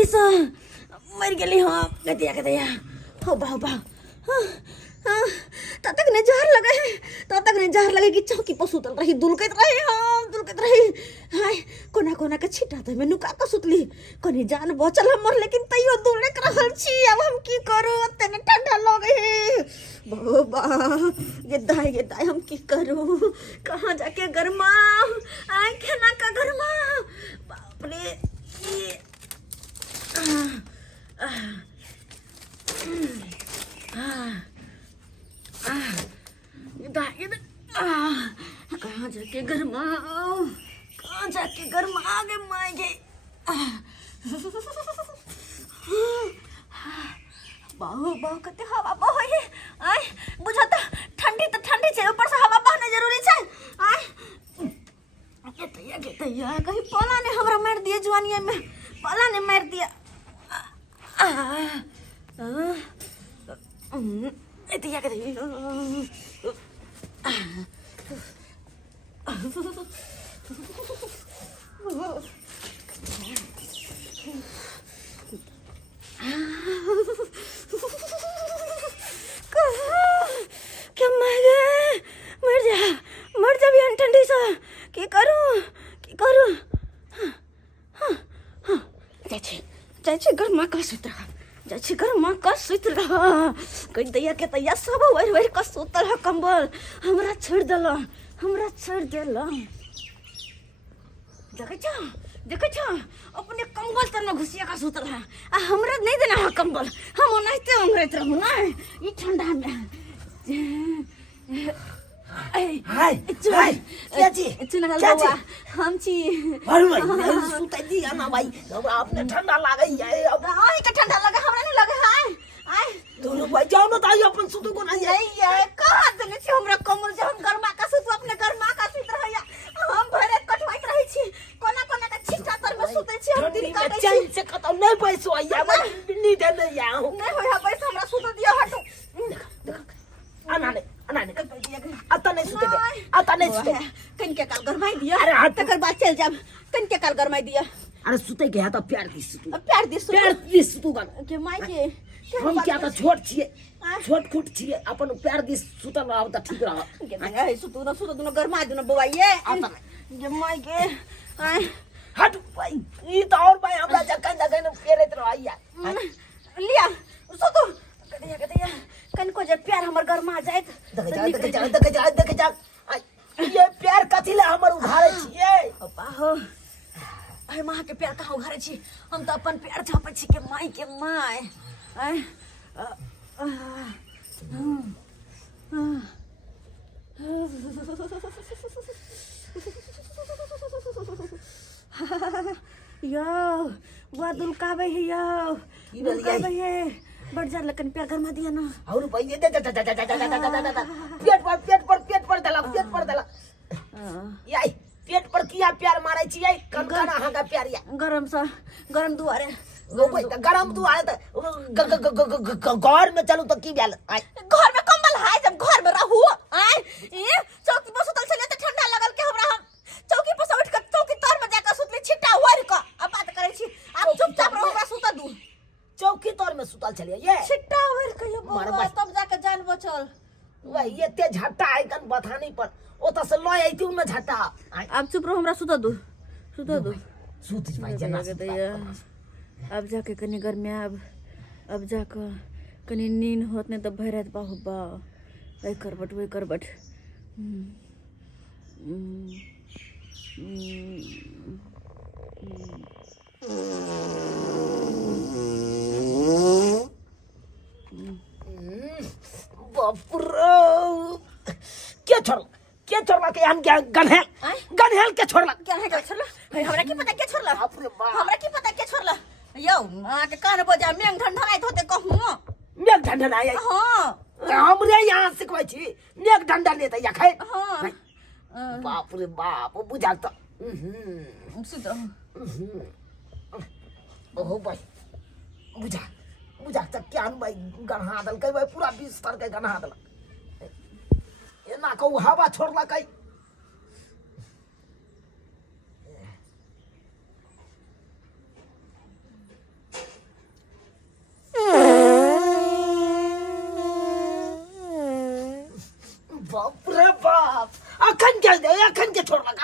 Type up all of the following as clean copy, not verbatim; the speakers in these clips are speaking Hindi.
ठंडी से मर गेली हम कतिया हो बा तब तक ने जहर लगे कि चौकी पर सुतल रही दुलकत रही हाय कोना के छिटा त मेनू का सुतली कनी जान बचल हमर लेकिन तैयो दुलक रहल छी अब हम की करू तने ठंडा लगे बाबा ये दाई हम की करू कहां जाके गरमा आय खाना का गरमा बाप रे कहाँ जाके गरमा आगे माएंगे बहु कते हवा बहे आय बुझाता ठंडी छे ऊपर से हवा बहने जरूरी छे आय के तैया कहीं पाला ने हमरा मार दिया जवानिया में पाला ने मार दिया तैया के क्या मर जा भी ठंडी सा की करूं जाय गरमा का सुत रहा कहीं दैया के तैया सब वर का सुतल है कंबल हमरा छोड़ देला देखे छ अपने कंबल तना घुसिया का सुतल है आ हमरा नहीं देना है कंबल हम ओनाइते अंग्रेत रहू ना ई ठंडा में हाय क्या जी हम छी भाई सुताई दी ना भाई अब आपने ठंडा लागई है अब आई के ठंडा लगे हमरा नहीं लगे हाय दोनों भाई जाओ ना ताई अपन सुतो को नहीं ये कहां देले छी हमरा कमल जे हम गरमा का सुत अपने गरमा का सुत रहया हम भरे कटवाइत रही छी कोना का छिटा तर में सुते छी हम दिन काटे छी चैन से खत्म नहीं पैसो आया मैं नहीं दे नहीं या हूं नहीं होया पैसा हमरा सुत दिया हटो देख अनाने आता नहीं सुते कन के काल गरमाई दिया अरे हट तकर बाद चल जाब कन के काल गरमाई दिया अरे सुते गया तो प्यार दिस तू गन के माई के हम क्या तो छोट खुट छिए अपन प्यार दिस सुतल रह त ठीक रह ए सुतू न गरमा दुन बउआ ये ये माई के हट भाई ई तो और भाई हमरा जगह फेरत रहिया लिया सुतू कदिया कन को जे प्यार हमर गरमा जाए देख जा ये प्यार कथिले हमर उघारे छिए बाहो अरे मां के प्यार कहाँ उघारे छी हम तो अपन प्यार झापे छी के माई आय यो बादल काबे है यो काबे है बढ़ जा लेकिन प्यार गरमा दिया ना और भाई दे पेट पर दला याई पेट पर किया प्यार मारै छियै कनकना हागा प्यार या गरम दुआरे कोई त गरम दुआरे त घर में चलू त की भेल घर में कंबल है जब घर में रहू आय ये चौकी पर सुतल छले त ठंडा लगल के हमरा हम चौकी पर से उठ के चौकी तर में जाकर सुतली छिटा ओर के अब बात करै छी आप चुपचाप रहो हमरा सुत दू चौकी तर में सुतल छलिए ये छिटा ओर के ये तब जाके जान बचल वही ये ते झट्टा है कन बथानी पर ओता से लय आइती उन झट्टा अब चुप रहो हमरा सुत दू सुत भाई जना अब जाके कनी गर्मी अब जाके कनी नींद होत नहीं तो भरत बाहु बा वही करबट बापुरा क्या छोड़ला के हम क्या गनहेल के छोड़ला हमरा की पता क्या छोड़ला हमरा की पता क्या छोड़ला यो मां के कान बजा मेंग ठंडनाइत होते कहूं मेघ ठंडन आय हां हमरे यहां सिखबै छी मेघ ठंडन ने त या खाय हां बाप रे बाप बुझाल त सुत ओहो भाई बुझा त क्या भाई गन्हा दल के भाई पूरा बिस्तर के गन्हा दल एना को हवा छोड़ला कई बाप अखन के छोड़लक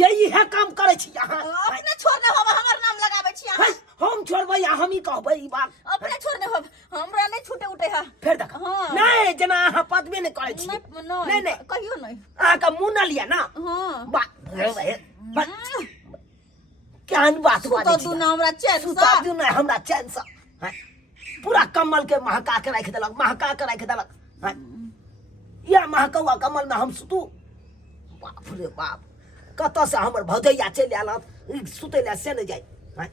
यही है काम करे छी यहाँ अपने छोड़ने होब हमर नाम लगाबै छी अहाँ हम छोड़बै आ हम ही कहबै ई बात अपने छोड़ने होब हमरा नहीं छूटे उठे है फेर देख हाँ। नहीं जना अहाँ पदबे नहीं करे छी नहीं कहियो नहीं अहाँ का मुंह न लिया ना हां बात केहन बात तो दू ना हमरा चैन सुता दू नहीं हमरा चैन से हैं? पूरा कमल के महका के रख देलक हैं? या महकौआ कमल में हम सुतू बाप रे बाप कत से हमर भौजैया चलि आयल सुतै ले से नहीं जाय हैं?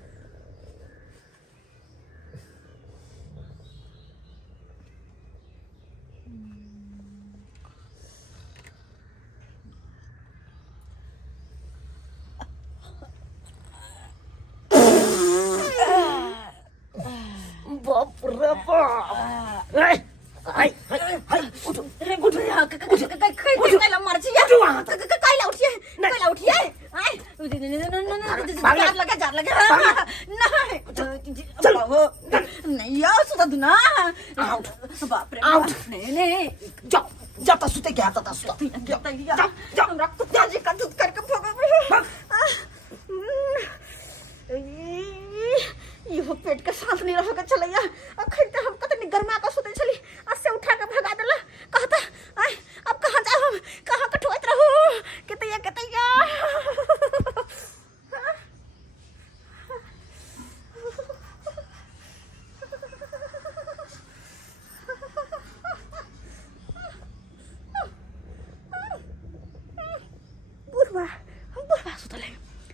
बाप रे बाप उठो कैला मर छी कैला उठिए जार लगे नहीं यार सुता दू ना बाप रे नहीं जाओ जाता सुते क्या जाता सुता हमरा कुत्ता जी का दूध करके भगा यो पेट के साथ नहीं रह के चलैया अखन त हम कतनी गरमा का सुते चली अससे उठा के भगा देला कहता आय अब कहां जाओ हम कहां कठोइत रहू केतैया बुढ़वा सुतले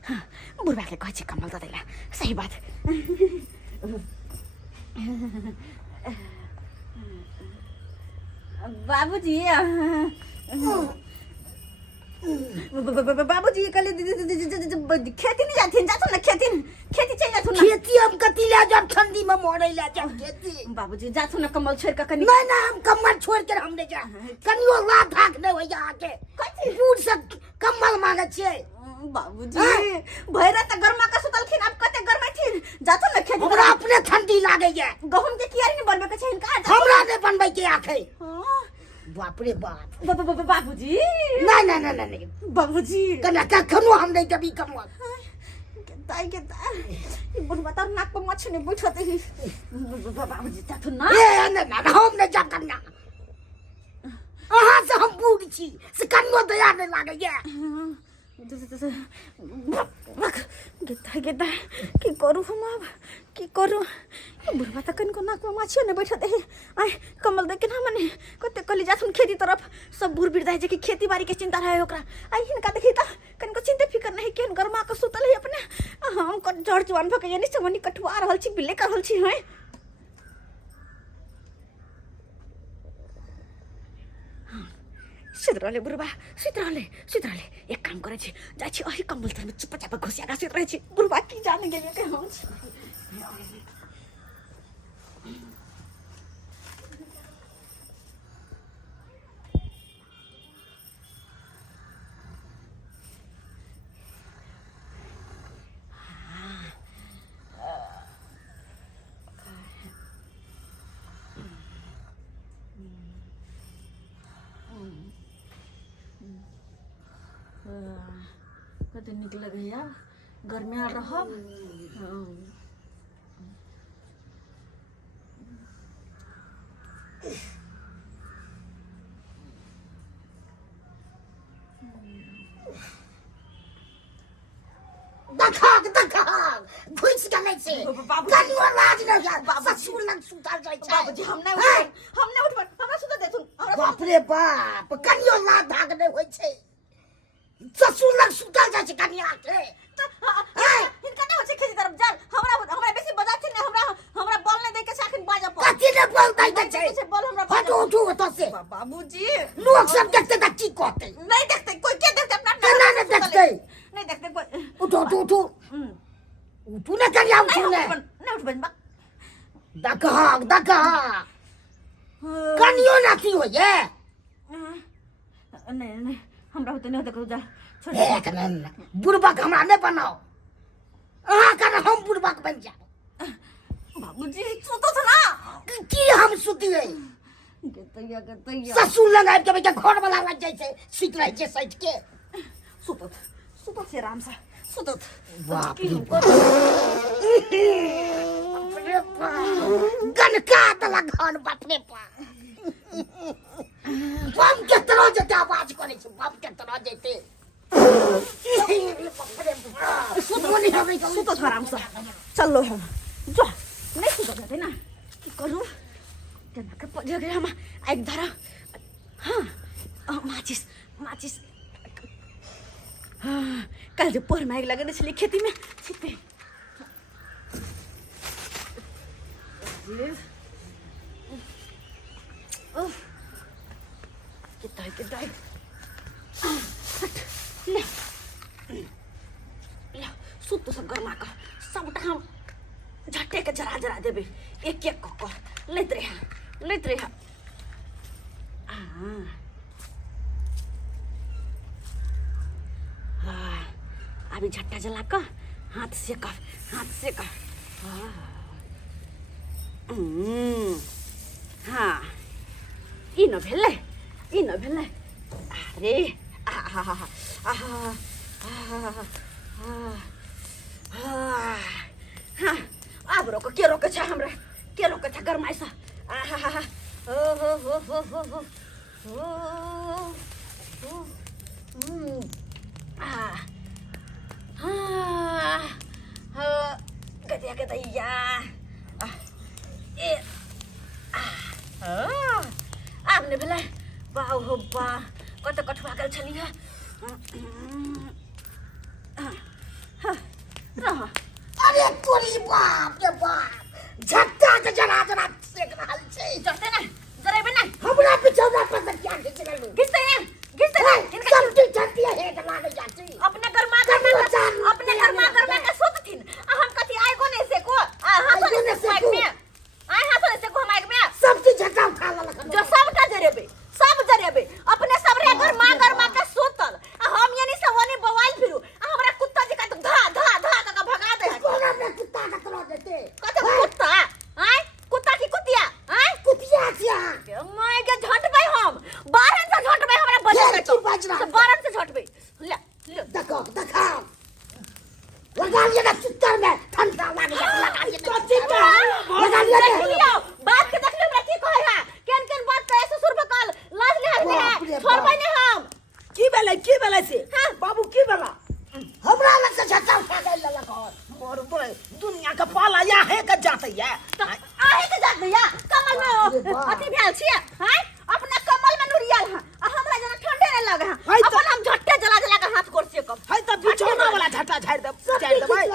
हाँ बुढ़वा के कहै छी कमल द देला सही बात बाबूजी बाबूजी कल खेती नहीं जाती जातो ना खेती चल जातो ना खेती हम कति ले जाब ठंडी में मरे ले जाब खेती बाबूजी जातो ना कमल छोड़ के कनी नहीं हम कमल छोड़ के हम नहीं जा कनियो रात हाक नहीं होय आके कथि दूर से कमल मांगे छे बाबूजी भैरा त गरमा का सुतलखिन अब कते गरमैथिन जातो ना खेती हमरा अपने ठंडी लागे ये गहुम के कियारी नहीं बनबे के छै इनका हमरा नहीं बनबै के आखे बाप रे बाप बाबूजी नहीं बाबूजी कना कखनो हम नहीं कभी कमल के बुढ़वा तर नाक पर मछ नहीं बैठते ही बाबूजी जातो ना ए ना हम नहीं जा कन्या अहाँ से हम बूढ़ छी से कन्नो दया नहीं लागे ये गेता की करू हम अब की करू बुढ़वा तक को नाक में माछियो ने बैठते है आय कमल देख ना मने कते कली जाथुन खेती तरफ सब बूढ़ बिरदा जे कि खेती बाड़ी के चिंता रहे ओकरा आय हिनका देखी त कनको चिंता फिकर नहीं केन गरमा के सुतल है अपने हम को जड़ जवान भके यानी समनी कठुआ रहल छी बिले कर रहल छी है सुतरले बुढ़वा सुतरले एक काम करे छी जाय छी अही कम्बल तर में चुपचाप घुसिया का सुत रहे छी बुढ़वा की जाने गेलिए के हम कते निक लगे यार गर्मी आ रहब दखाक घुस गले से कनियो लाज न यार ससुर लग सुताल जाय छै बाबूजी हम नहीं उठब हमरा सुता देथुन बाप रे बाप कनियो लाज भाग नहीं होय छै ससुर लग सुताल जाय छै कनिया के इनका ना हो छै खेती तरफ जान हमरा बेसी बजा छै ने हमरा बॉल नहीं दे के साखिन बाजा पर कथि ने बोल दै छै बॉल हमरा हटो उठो तो से बाबूजी लोग सब देखते त की कहते नहीं देखते कोई क्या देखते अपना केना नहीं देखते नहीं देखते कोई उठो उठो ने करिया उठो ने नहीं उठ बन दका कनियो नाती हो ये नहीं हमरा होते नहीं देखो जा छोड़ एक न बुढ़बक हमरा नहीं बनाओ अहाँ का हम बुढ़बक बन जा बाबूजी सुतो छ ना की हम सुती है गतैया ससुर लगा के बेटा घर वाला लग जाय छै सीट रह छै सैठ के सुतत से आराम से सुतत बाप रे गनका तला घर बाप रे बम के तरह जते आवाज करे छै बम के तरह जते सुतत आराम से चलो हम जो नहीं सुतत रहते ना की करूं केना के पड़ गया हम एक धरा हाँ माचिस हाँ कल जो पोर माइक लगने चली खेती में छिपे कितना ले सुत तो सब गरमा का सबटा हम झट्टे के जरा देबे एक क लेत रहे अभी झट्टा जला कर हाथ से कर हाँ ई न भेलै अरे हाँ अब रोको के रोके छ हमरा के रोके छ गरमाइ छ गदैया ए आपने भेलै बाउ हो बा कत कठुआ गेल छली है रह अरे तोरी बाप रे बाप झट्टा के जरा सेक रहल छै जरते ना जरेबे ना हमरा पिछौना पर से क्या खींच गइल घिसते ना चलती चलती है के लागे जाती अपने गरमा के सुत थिन हम कथि आइगो ने से को हाथो ने से माइक में हाथो ने से को माइक में सब चीज झट्टा उठा ललक जो सबटा जरेबे अपने सब रे गरमा के सुतल हम यानी से ओनी बवाल फिरू हमरा कुत्ता जी का तो धा का भगा दे कोना में कुत्ता का तरह देते कते कुत्ता कुत्ता की कुतिया कुतिया छिया मैं के झटबै हम बारन से झटबै हमरा बजे की बाज रहा से बारन से झटबै ले देखो लगा लिया ना चित्तर में ठंडा लगा लिया बात के देख ले हमरा की कहै है केन बात पे ससुर बकल लाज ले है छोड़बै ने हम की बेले से बाबू की बेला हमरा लग से झट्टा उठा गइल ललक मरबै दुनिया का पाला या है के जाते है आहे के जात भैया कमल में अति भेल छिए अपना कमल में नुरियल है हमरा जना ठंडे नहीं लगे है अपन हम झट्टे जला के हाथ कोरसे कब है त बिछौना वाला झट्टा झाड़ दे भाई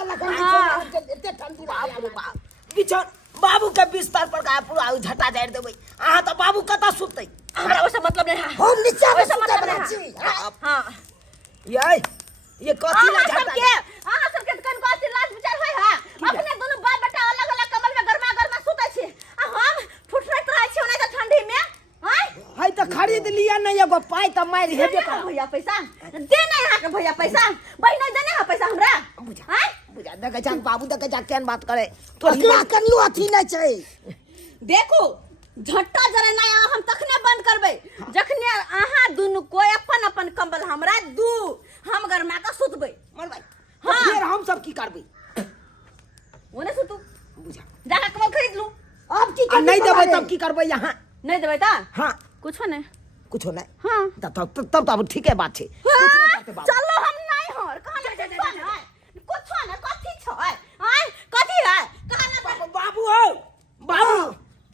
एते ठंडी बाप बिछौन बाबू के बिस्तर पर का पूरा झट्टा झाड़ देबै आहा त बाबू कता सुतै हमरा ओसे मतलब नहीं है हम नीचे में सुतै मतलब बला नहीं छी है हां ये कथी ला झट्टा आहा सबके कन कथी लाज विचार है अपने दोनों बाप बेटा अलग कमल में गरमा सुतै छी हम फुटरत रहै छी ओना ठंडी में है त खरीद लिया नहीं एगो पाई त मार हेबे कर भैया पैसा दे नहीं यहाँ के भैया पैसा बहिन देने है पैसा हमरा बुझा देखे जान बाबू देखे जा केन बात करे तोरा करलो अथी नहीं छै देखो झट्टा जरे ना हम तखने बंद करबै जखने आहा दुनु कोई अपन कंबल हमरा दू हम गरमा के सुतबै मरबै फिर हम सब की करबै ओने सुतू बुझा जाके कंबल खरीद लू अब की कर नहीं देबै तब की करबै यहां नहीं देबै त हां कुछो नहीं कुछो नहीं हां तब ठीक है बात छै चलो हम नहीं हर कहां कुछो नहीं कथी छै कथी है कहां ना बाबू हो बाबू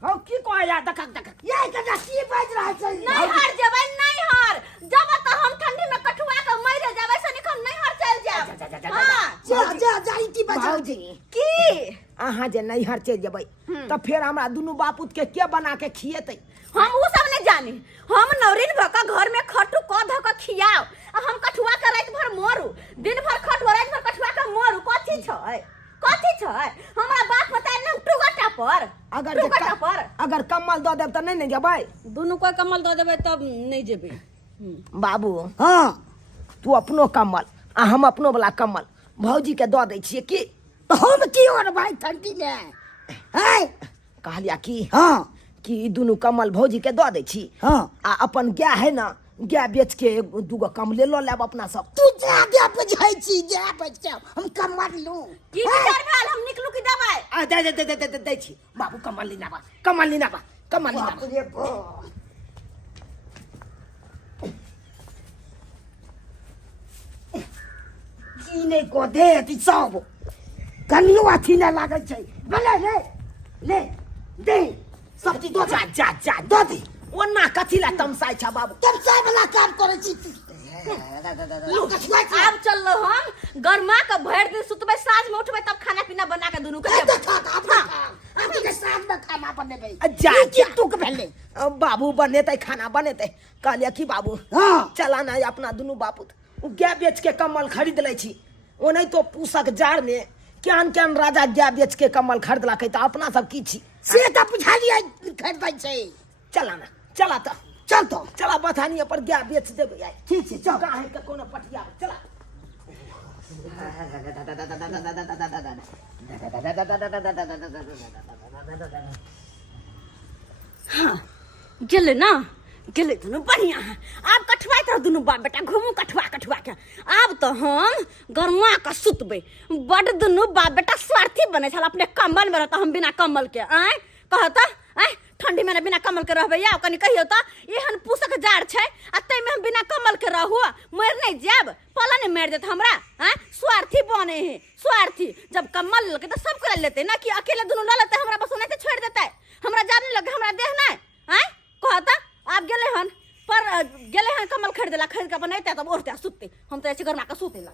हम की कहै या देख ये कदा की बाज रहल छै नहीं हर जेबै नहीं हर जब त हम ठंडी में कठुआ के मरे जेबै से निकल नहीं हर चल जाब हां जा की बजाऊ जी की अहाँ जे नहीं हर चल जेबै त फिर हमरा दुनु बापूत के बना के खिएतै हम वो सब नहीं जानी हम नौरिन भका घर में खटू क धक खियाओ हम कठुआ के रात भर मरू दिन भर खटुआ रात भर कठुआ के मरू कथी छै हमरा बात बताए न टुगटा पर अगर कम्मल द देब त नहीं जेबै दोनों कोई कम्मल द देबै तब नहीं जेबै बाबू हां तू अपनो कम्मल आ हम अपनो वाला कम्मल भौजी के द दै छियै की तो हम की और भाई ठंडी में है कहलिया की हां कि ई दुनू कमल भौजी के दऽ दै छी हाँ आ अपन गाय है ना गाय बेच के दूगो कमले लऽ लेब अपना सब। तू जा दे बुझाई छी जा बच्चा हम कमर लूं की विचार भेल हम निकलू की दबाई आ दे छी बाबू कमल लीना बा कमल लीना बा कमल लीना बाप रे बाप ई नहीं को दे ती सब कनियो अथी ना लागै छै भले ले दे सब चीज दो जा दो दी ओना कथी ला तमसाइ छ बाबू। तब चाय वाला काम करे छी लोग अब चललो हम गरमा के भर दिन सुतबै साँझ में उठबै तब खाना पीना बना के दुनू के देबै। हम के साथ में खाना बनेबै जा की तू के भेले बाबू बनेतै खाना बनेतै कहलिए कि बाबू हां चला ना अपना दुनू बापू गाय बेच के कमल खरीद लै छी। ओनै तो पूसक जाड़ में केहन राजा गाय बेच के कमल खरीदलकै त अपना सब की छी से त बुझा लिया खरीदै छै। चला ना चला त चल तो चला बथानिया पर गाय बेच देबै आइ। ठीक छै चल काहे के कोनो पटिया चला हाँ गेले ना गेले दुनू बढ़िया है। आब कठवाइत रह दुनू बाप बेटा घूमू कठवा के। आब तो हम गरमा के सुतबै बड़ दुनू बाप बेटा स्वार्थी बने छल अपने कम्बल में रहता हम बिना कम्बल के आय कहता आय ठंडी में बिना कम्बल के रहबै या कनी कहियो त एहन पूसक जाड़ छै आ तै में हम बिना कम्बल के रहू मर नहीं जाब पला नहीं मार देत हमरा आय स्वार्थी बने है स्वार्थी। जब कम्बल लेके त सब कर लेते ना कि अकेले दुनू ल लेते हमरा बस ओने छोड़ देते हमरा जाने लगे हमरा देह नहीं आय कहता आप गेले हन पर गेले हन कम्बल खरीदेला खरीद के अपन अइते तब ओढ़ते सुतते हम तो ऐसे गरमा के सुतेला।